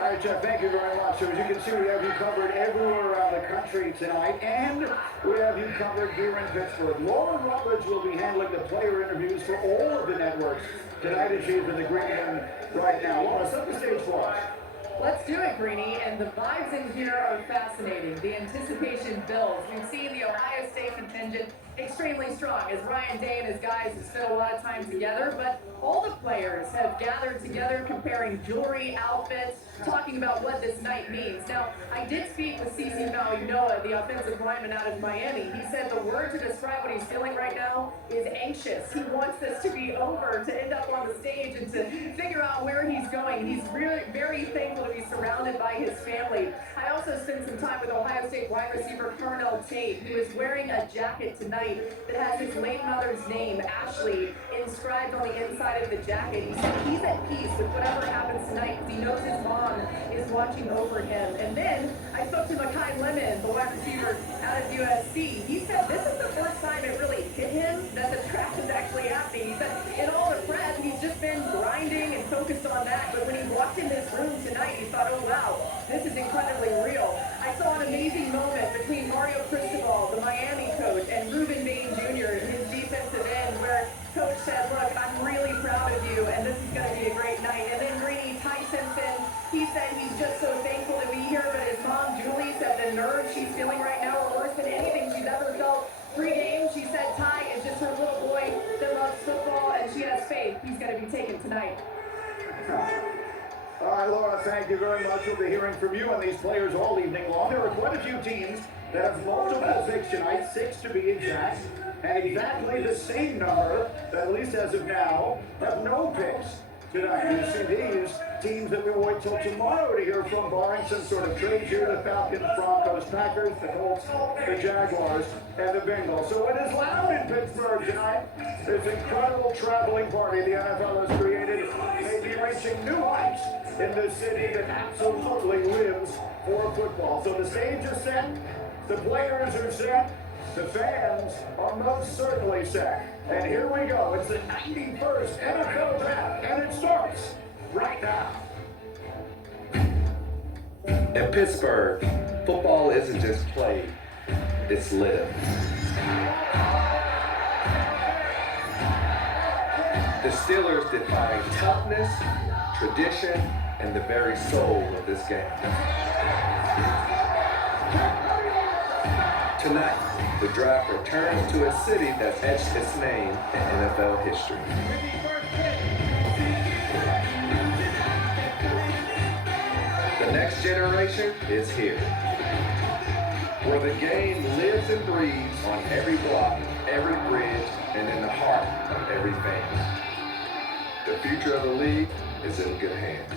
All right, Jeff, thank you very much. So as you can see, we have you covered everywhere around the country tonight, and we have you covered here in Pittsburgh. Lauren Rutledge will be handling the player interviews for all of the networks tonight as she's in the green room right now. Laura, set the stage for us. Let's do it, Greeny, and the vibes in here are fascinating. The anticipation builds. We've seen the Ohio State contingent extremely strong as Ryan Day and his guys have spent a lot of time together, but all the players have gathered together comparing jewelry, outfits, talking about what this night means. Now, I did speak with CeCe Noah, the offensive lineman out of Miami. He said the word to describe what he's feeling right now is anxious. He wants this to be over, to end up on the stage and to figure out where he's going. He's really very thankful to be surrounded by his family. I also spent some time with Ohio State wide receiver Carnell Tate, who is wearing a jacket tonight that has his late mother's name, Ashley, inscribed on the inside of the jacket. He said he's at peace with whatever happens tonight because he knows his mom is watching over him. And then I spoke to Mekhi Lemon, the wide receiver out of USC. He said this is the first time it really hit him that the draft is actually happening. He said in all the prep, he's just been grinding and focused on that. But when he walked in this room tonight, he thought, oh wow, this is incredibly real. I saw an amazing moment between Mario Cristobal, the Miami coach, and Reuben Bain Jr., his defensive end, where Coach said, look, I'm really proud of you, and this is going to be a great night. And then Greeny Tysonson, he said he's just so thankful to be here, but his mom, Julie, said the nerves she's feeling right now are worse than anything she's ever felt pre-game. She said Ty is just her little boy that loves football, and she has faith he's going to be taken tonight. All right, Laura, thank you very much. We'll be hearing from you and these players all evening long. There are quite a few teams that have multiple picks tonight, 6 to be exact, and exactly the same number, at least as of now, have no picks tonight. You see these teams that we will wait till tomorrow to hear from, barring some sort of trade here: the Falcons, Broncos, Packers, the Colts, the Jaguars, and the Bengals. So it is loud in Pittsburgh tonight. This incredible traveling party the NFL has created may be reaching new heights in this city that absolutely lives for football. So the stage is set, the players are set, the fans are most certainly set. And here we go. It's the 91st NFL Draft, and it starts right now. In Pittsburgh, football isn't just played, it's lived. The Steelers define toughness, tradition, and the very soul of this game. Tonight, the draft returns to a city that's etched its name in NFL history. The next generation is here, where the game lives and breathes on every block, every bridge, and in the heart of every fan. The future of the league is in good hands.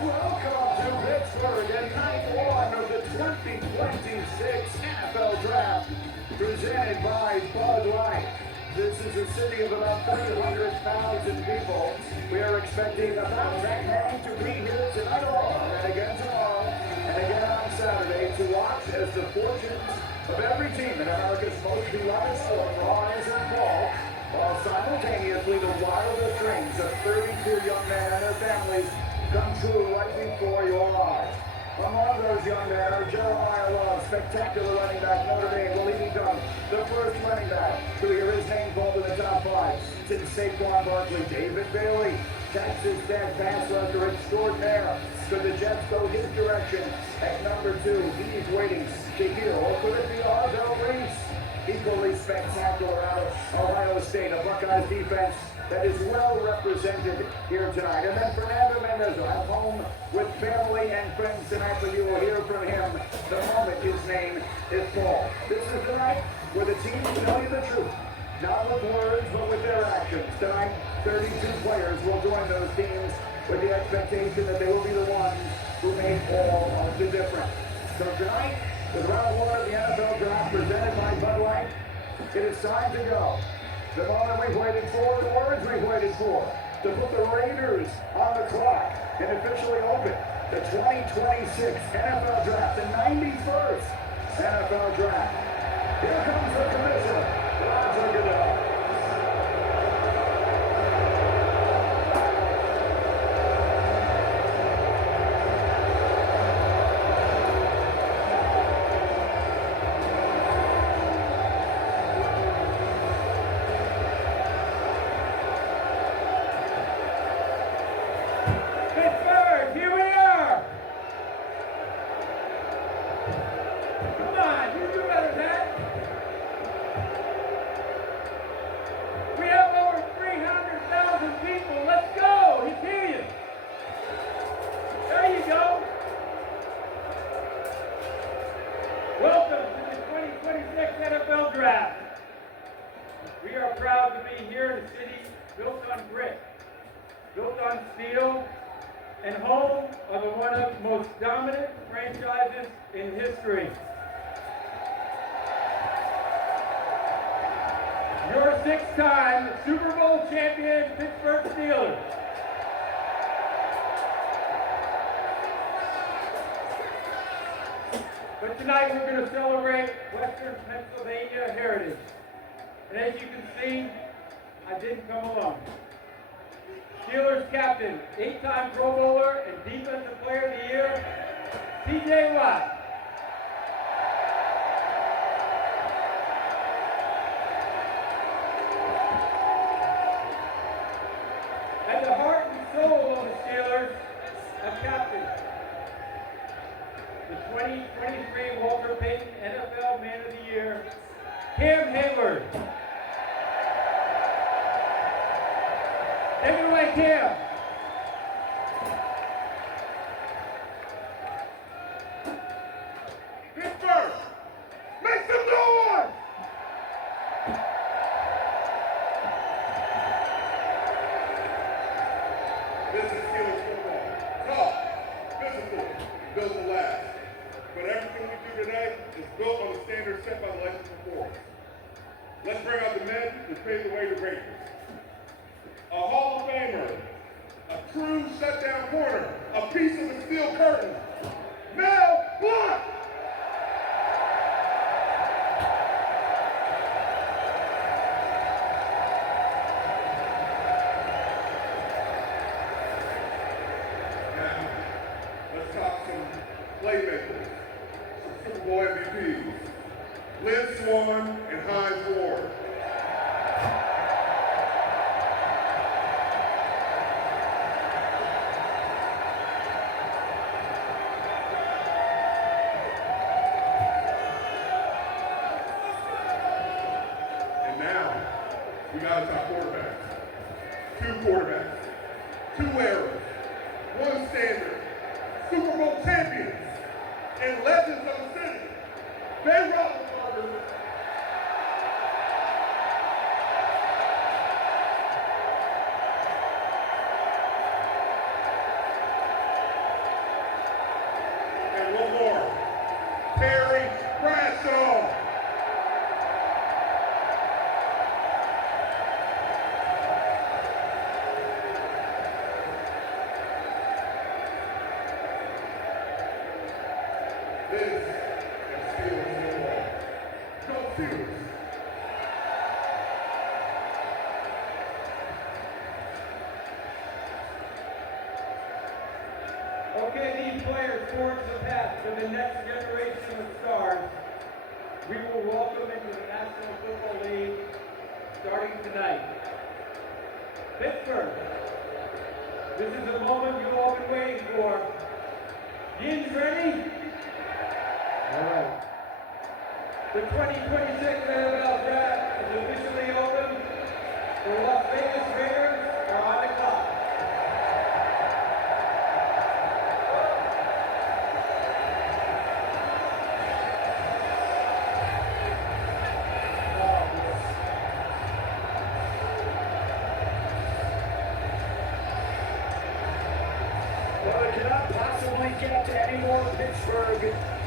Welcome to Pittsburgh and night one of the 2026 NFL Draft, presented by Bud Light. This is a city of about 300,000 people. We are expecting about that many to be here tonight alone, and again tomorrow, and again on Saturday, to watch as the fortunes of every team in America's most beloved sport rise and fall, while simultaneously the wildest dreams of 32 young men and their families come true right before your eyes. Among those young men are Jeremiah Love, spectacular running back, Notre Dame, will he become the first running back to hear his name called in the top 5 since Saquon Barkley. David Bailey, Texas Tech pass rusher extraordinaire. Could the Jets go his direction at number 2? He's waiting to hear. Or could it be Arvell Reese? Equally spectacular out of Ohio State, a Buckeyes defense that is well represented here tonight. And then Fernando Mendoza at home with family and friends tonight, but you will hear from him the moment his name is called. This is the night where the teams tell you the truth, not with words, but with their actions. Tonight, 32 players will join those teams with the expectation that they will be the ones who make all of the difference. So tonight, with round 1 of the NFL Draft presented by Bud Light, it is time to go. The moment we've waited for, the words we've waited for, to put the Raiders on the clock and officially open the 2026 NFL Draft, the 91st NFL Draft. Here comes the commissioner, Roger Goodell. built on steel and home of one of the most dominant franchises in history. Your six-time Super Bowl champion Pittsburgh Steelers. But tonight we're going to celebrate Western Pennsylvania heritage. And as you can see, I didn't come alone. Steelers captain, 8-time Pro Bowler and Defensive Player of the Year, T.J. Watt. At the heart and soul of the Steelers, a captain, the 2023 Walter Payton NFL Man of the Year, Cam Hayward. Take it away, Cam. Pittsburgh, make some noise! This is Steelers football. Tough, physical, built to last. But everything we do today is built on the standards set by the legends before us. Let's bring out the men who paved the way to greatness. A Hall of Famer, a true shutdown corner, a piece of the steel curtain, Mel Blount! Now, let's talk some playmakers, some Super Bowl MVPs, Lynn Swann and Hines Ward. We got to talk quarterbacks. Two quarterbacks. Two eras. One standard. Super Bowl champions. And legends of the city. Ben Roethlisberger. And one more. Terry Bradshaw. This is Steelers football. Go Steelers! Okay, these players forge the path to the next generation of stars. We will welcome into the National Football League starting tonight. Pittsburgh, this is the moment you've all been waiting for. Yins ready? All right. The 2026 NFL Draft is officially open. The Las Vegas Raiders are on the clock. Well, it cannot possibly get to any more Pittsburgh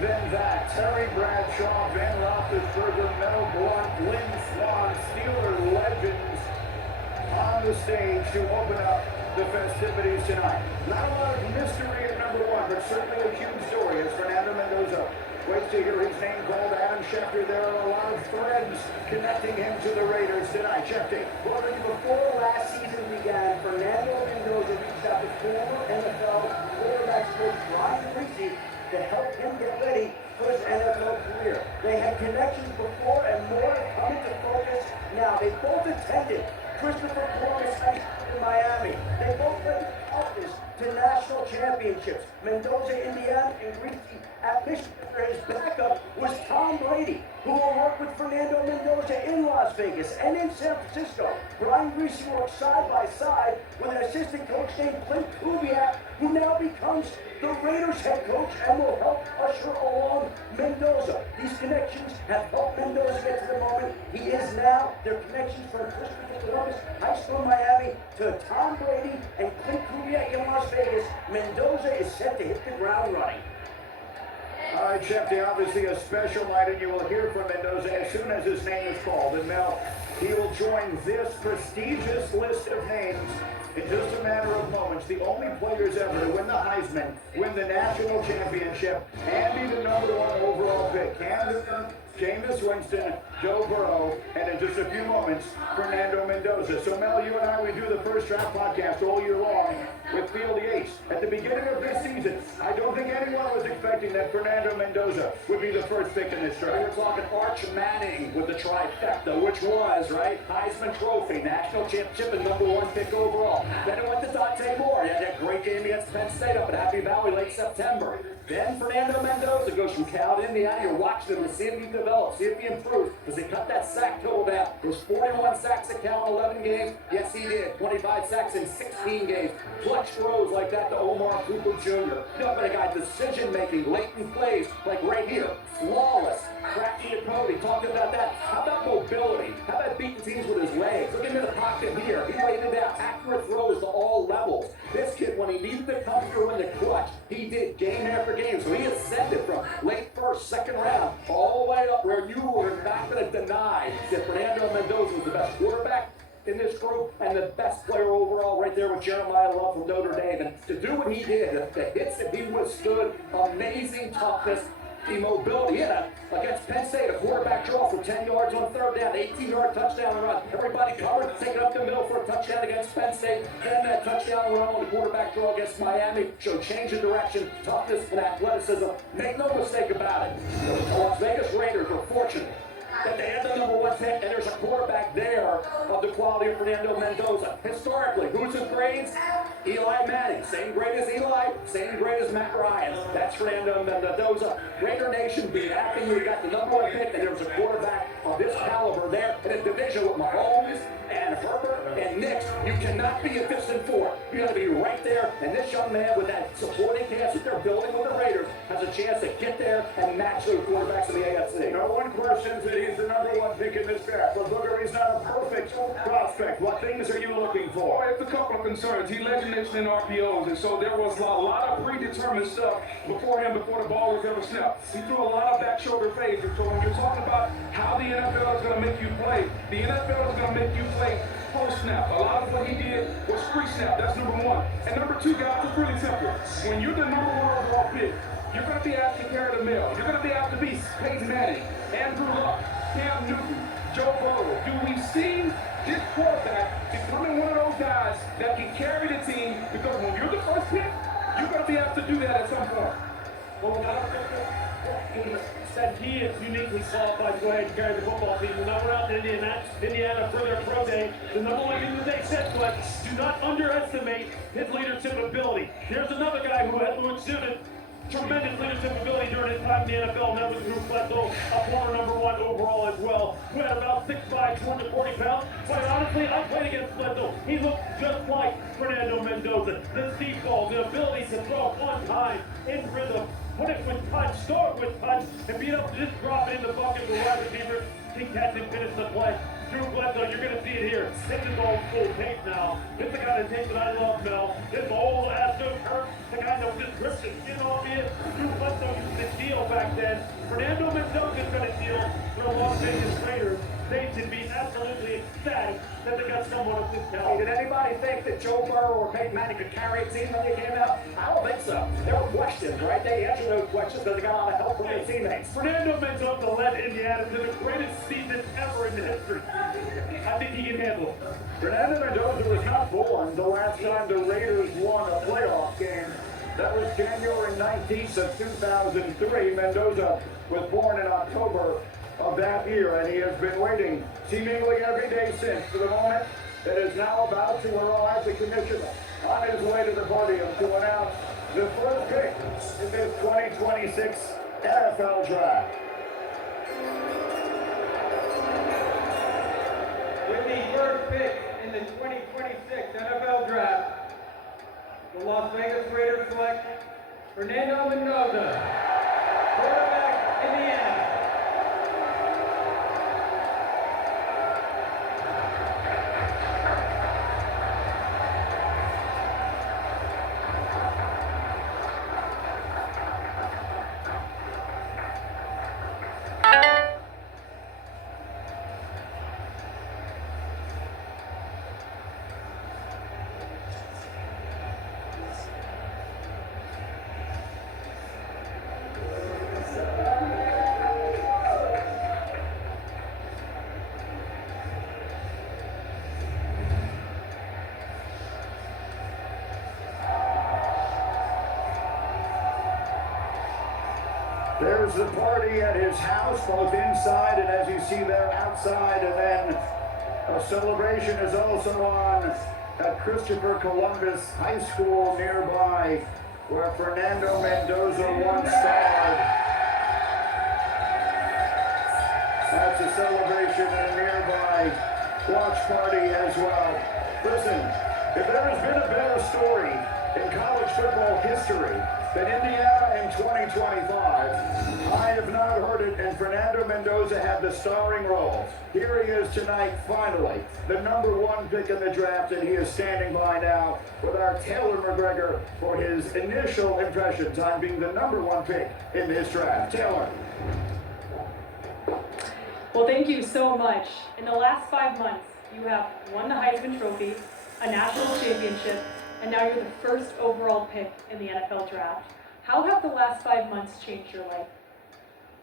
than that. Terry Bradshaw, Ben Roethlisberger, Mel Blount, Lynn Swann, Steeler legends on the stage to open up the festivities tonight. Not a lot of mystery at number one, but certainly a huge story is Fernando Mendoza. Waits to hear his name called. Adam Schefter. There are a lot of threads connecting him to the Raiders tonight. Schefter. Well, before last season began, Fernando Mendoza reached out to former NFL quarterbacks coach Brian Reese to help him get ready for his NFL career. They had connections before and more have come into focus now. They both attended Christopher Columbus High School in Miami. They both led Columbus to national championships. Mendoza, Indiana, and Reese at Michigan. His backup was Tom Brady, who will work with Fernando Mendoza in Las Vegas and in San Francisco. Brian Reese works side by side with an assistant coach named Clint Kubiak, who now becomes the Raiders head coach and will help usher along Mendoza. These connections have helped Mendoza get to the moment he is now. Their connections from Christopher Columbus High School in Miami to Tom Brady and Clint Vegas, Mendoza is set to hit the ground running. All right, Shefty, obviously a special night, and you will hear from Mendoza as soon as his name is called. And Mel, he will join this prestigious list of names in just a matter of moments. The only players ever to win the Heisman, win the national championship, and be the #1 overall pick. Jameis Winston, Joe Burrow, and in just a few moments, Fernando Mendoza. So Mel, you and I, we do the First Draft podcast all year long with Field Yates. At the beginning of this season, I don't think anyone was expecting that Fernando Mendoza would be the first pick in this draft. We're talking Arch Manning with the trifecta, which was, right, Heisman Trophy, national championship, and #1 pick overall. Then it went to Dante Moore. He had that great game against Penn State up at Happy Valley late September. Then Fernando Mendoza goes from Cal to Indiana. You're watching him to see if he develops, see if he improves. Does he cut that sack total down? There's 41 sacks at Cal in 11 games. Yes, he did. 25 sacks in 16 games. Clutch throws like that to Omar Cooper Jr. But a guy decision-making, late in plays, like right here. Flawless. Cracking the code. He talked about that. How about mobility? How about beating teams with his legs? Look at him in the pocket here. He laid it down. Accurate throws to all levels. This kid, when he needed to come through in the clutch, he did game after game. So he ascended from late first, second round, all the way up where you were not going to deny that Fernando Mendoza was the best quarterback in this group and the best player overall right there with Jeremiah Love from Notre Dame. And to do what he did, the hits that he withstood, amazing toughness, the mobility against Penn State, a quarterback draw for 10 yards on third down, 18-yard touchdown run. Everybody covered, take it up the middle for a touchdown against Penn State. Then that touchdown run on the quarterback draw against Miami showed change of direction, toughness, and athleticism. Make no mistake about it. The Las Vegas Raiders were fortunate that they had the #1 pick, and there's a quarterback there of the quality of Fernando Mendoza. Historically, who's his grades? Eli Manning, same grade as Eli, same grade as Matt Ryan. That's Fernando Mendoza. Raider Nation be happy you got the #1 pick, and there was a quarterback of this caliber there in a division with Mahomes and Herbert and Nix. You cannot be a distant fourth. You got to be right there, and this young man with that supporting cast that they're building with the Raiders has a chance to get there and match those quarterbacks in the AFC. No one questions that he's the #1 pick in this draft, but Booker, he's not a perfect prospect. What things are you looking for? Well, it's a couple of concerns. He led the nation in RPOs, and so there was a lot of predetermined stuff before the ball was ever snapped. He threw a lot of back shoulder fades, and so when you're talking about how the NFL is going to make you play, the NFL is going to make you play post-snap. A lot of what he did was pre-snap. That's #1. And #2, guys, it's really simple. When you're the #1 overall pick, you're going to be asked to carry the mail. You're going to be asked to be Peyton Manning, Andrew Luck, Cam Newton, Joe Burrow. Do we see this quarterback becoming one of those guys that can carry the team? Because when you're the first pick, you're going to be asked to do that at some point. Well, I don't think that said he is uniquely qualified to go ahead and carry the football team. When I went out to Indiana for their pro day, the #1 thing that they said was, do not underestimate his leadership ability. Here's another guy who exhibited tremendous leadership ability during his time in the NFL, and that was Drew Bledsoe, a former #1 overall as well, who had about 6'5", 240 pounds. Quite honestly, I played against Bledsoe. He looked just like Fernando Mendoza. The deep ball, the ability to throw on time, in rhythm, put it with touch, start with touch, and be able to just drop it in the bucket with wide receivers. He catch and finish the play. Drew Bledsoe, you're going to see it here. This is old school tape now. This is the kind of tape that I love, Mel. This old Astro Kirk, the guy that was just ripped the skin off it. Drew Bledsoe used to steal back then. Fernando Mendoza is going to steal for the Las Vegas Raiders. They should be absolutely ecstatic that they got someone of this caliber. Did anybody think that Joe Burrow or Peyton Manning could carry a team when they came out? I don't think so. There were questions, right? They answered those questions because they got a lot of help from their teammates. Fernando Mendoza led Indiana to the greatest season ever in history. I think he can handle it. Fernando Mendoza was not born the last time the Raiders won a playoff game. That was January 19th of 2003. Mendoza was born in October of that year, and he has been waiting seemingly every day since for the moment that is now about to arrive. The commissioner on his way to the podium to announce the first pick in this 2026 NFL Draft. With the first pick in the 2026 NFL Draft, the Las Vegas Raiders select Fernando Mendoza, quarterback, Indiana. There's the party at his house, both inside and as you see there outside, and then a celebration is also on at Christopher Columbus High School nearby, where Fernando Mendoza once starred. That's a celebration and a nearby watch party as well. Listen, if there has been a better story in college football history than Indiana in 2025, I have not heard it, and Fernando Mendoza had the starring role. Here he is tonight, finally, the #1 pick in the draft, and he is standing by now with our Taylor McGregor for his initial impressions on being the #1 pick in this draft. Taylor. Well, thank you so much. In the last 5 months, you have won the Heisman Trophy, a national championship, and now you're the first overall pick in the NFL draft. How have the last 5 months changed your life?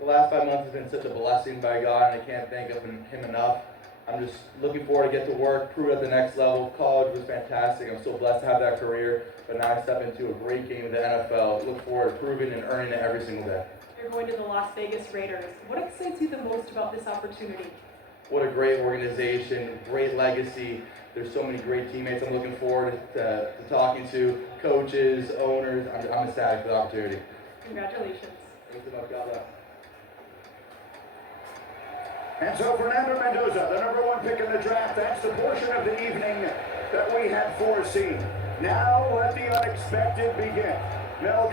The last 5 months has been such a blessing by God, and I can't thank him enough. I'm just looking forward to get to work, prove at the next level. College was fantastic. I'm so blessed to have that career, but now I step into a great game of the NFL. Look forward to proving and earning it every single day. You're going to the Las Vegas Raiders. What excites you the most about this opportunity? What a great organization, great legacy. There's so many great teammates I'm looking forward to talking to, coaches, owners. I'm ecstatic for the opportunity. Congratulations. Thanks so much. God bless. And so Fernando Mendoza, the #1 pick in the draft, that's the portion of the evening that we had foreseen. Now let the unexpected begin. Mel